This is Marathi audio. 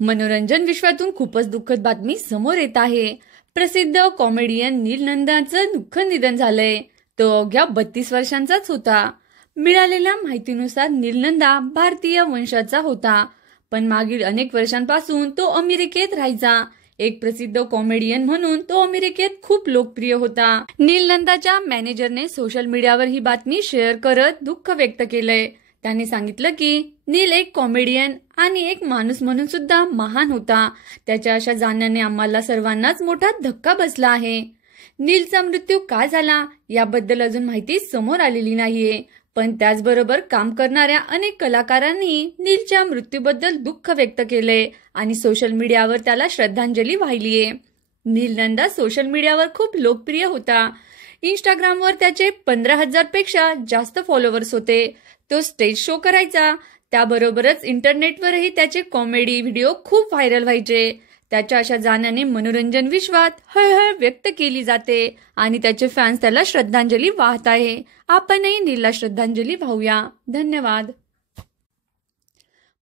मनोरंजन विश्वातून खूपच दुःखद बातमी समोर येत आहे। प्रसिद्ध कॉमेडियन नील नंदाचं दुःखद निधन झालंय। तो अवघ्या 32 वर्षांचाच होता। मिळालेल्या माहितीनुसार नील नंदा भारतीय वंशाचा होता, पण मागील अनेक वर्षांपासून तो अमेरिकेत राहायचा। एक प्रसिद्ध कॉमेडियन म्हणून तो अमेरिकेत खूप लोकप्रिय होता। नील नंदाच्या मॅनेजरने सोशल मीडियावर ही बातमी शेअर करत दुःख व्यक्त केलंय। त्याने सांगितलं की नील एक कॉमेडियन आणि एक माणूस म्हणून सुद्धा महान होता। त्याच्या अशा जाण्याने आम्हाला सर्वांनाच मोठा धक्का बसला आहे। नीलचा मृत्यू का झाला याबद्दल अजून माहिती समोर आलेली नाहीये, पण त्याचबरोबर काम करणाऱ्या अनेक कलाकारांनी नीलच्या मृत्यूबद्दल दुःख व्यक्त केलंय आणि सोशल मीडियावर त्याला श्रद्धांजली वाहिलीये। नील नंदा सोशल मीडियावर खूप लोकप्रिय होता। इंस्टाग्रामवर त्याचे 15,000 पेक्षा जास्त फॉलोअर्स होते। तो स्टेज शो करायचा, त्याबरोबरच इंटरनेटवरही त्याचे कॉमेडी व्हिडिओ खूप व्हायरल व्हायचे। त्याच्या अशा जाण्याने मनोरंजन विश्वात हळहळ व्यक्त केली जाते आणि त्याचे फॅन्स त्याला श्रद्धांजली वाहत आहे। आपणही नीलला श्रद्धांजली वाहूया। धन्यवाद।